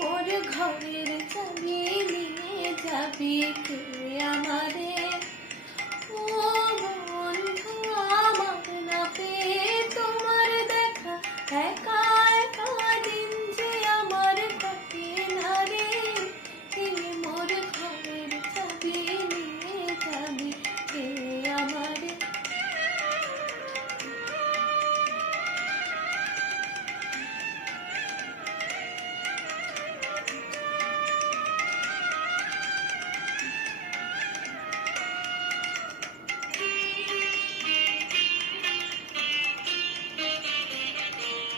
মোর ঘরের চাবি নিয়ে যাবি কে আমারে? ও বন্ধু আমার না পেয়ে তোমার দেখা, একা একা দিন যে আমার কাটে না রে। মোর ঘরের চাবি নিয়ে যাবি কে আমারে?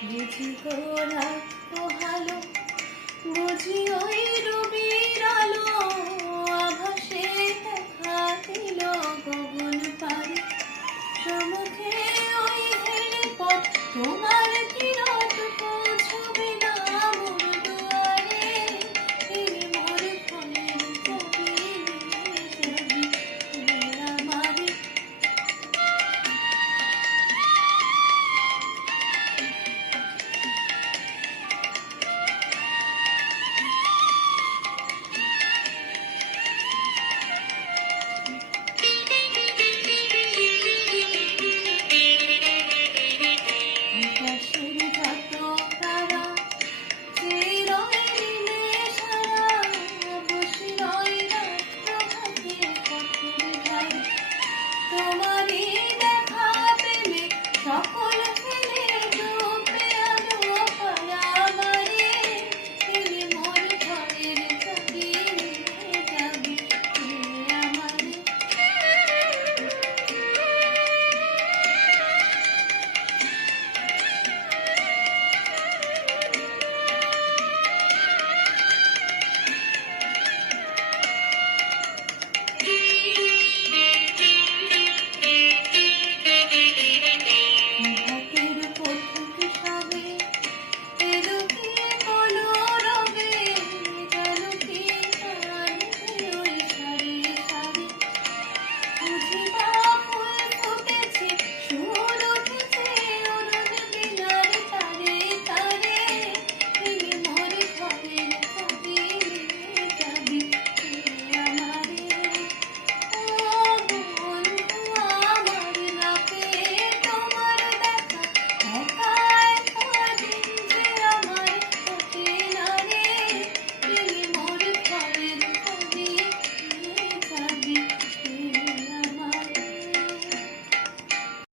বুঝি গোরা তো ভালো